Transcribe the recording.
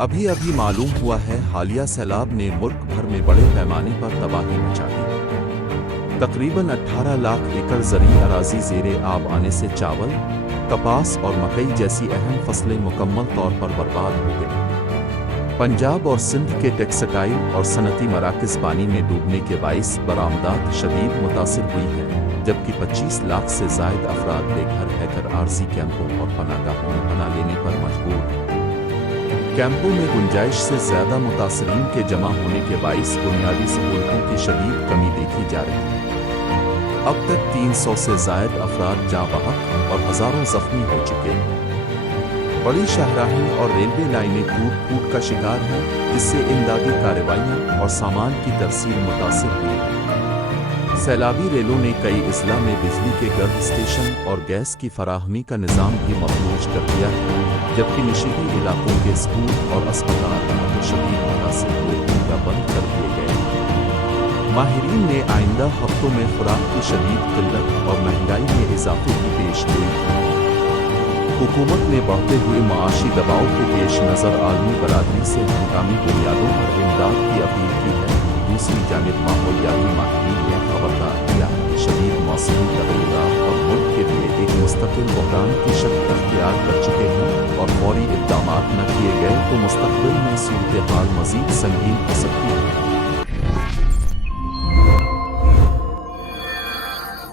ابھی ابھی معلوم ہوا ہے حالیہ سیلاب نے ملک بھر میں بڑے پیمانے پر تباہی مچا دی۔ تقریباً 18 لاکھ ایکڑ زرعی اراضی زیر آب آنے سے چاول، کپاس اور مکئی جیسی اہم فصلیں مکمل طور پر برباد ہو گئیں۔ پنجاب اور سندھ کے ٹیکسٹائل اور صنعتی مراکز پانی میں ڈوبنے کے باعث برآمدات شدید متاثر ہوئی ہیں، جبکہ 25 لاکھ سے زائد افراد بے گھر رہ کر عارضی کیمپوں اور پناہ گاہوں میں پناہ لینے پر مجبور ہیں۔ کیمپوں میں گنجائش سے زیادہ متاثرین کے جمع ہونے کے باعث بنیادی سہولتوں کی شدید کمی دیکھی جا رہی ہے۔ اب تک 300 سے زائد افراد جاں بحق اور ہزاروں زخمی ہو چکے ہیں۔ بڑی شاہراہیں اور ریلوے لائنیں ٹوٹ کا شکار ہیں، جس سے امدادی کارروائیاں اور سامان کی ترسیل متاثر ہوئی ہے۔ سیلابی ریلوں نے کئی اضلاع میں بجلی کے گرد اسٹیشن اور گیس کی فراہمی کا نظام بھی مفلوج کر دیا ہے، جبکہ نشیبی علاقوں کے اسکول اور اسپتال شدید متاثر ہوئے یا بند کر دیے گئے ہیں۔ ماہرین نے آئندہ ہفتوں میں خوراک کی شدید قلت اور مہنگائی میں اضافے کی پیش گوئی کی۔ حکومت نے بڑھتے ہوئے معاشی دباؤ کے پیش نظر عالمی برادری سے ہنگامی بنیادوں پر امداد کی اپیل کی ہے۔ دوسری جانب ماحولیاتی ماہرین نے خبردار کیا ہے کہ شدید موسمی تغیرات اور ملک کے لیے ایک مستقل بحران کی شکل اختیار کر چکے ہیں، اور فوری اقدامات نہ کیے گئے تو مستقبل میں صورتحال مزید سنگین ہو سکتی ہے۔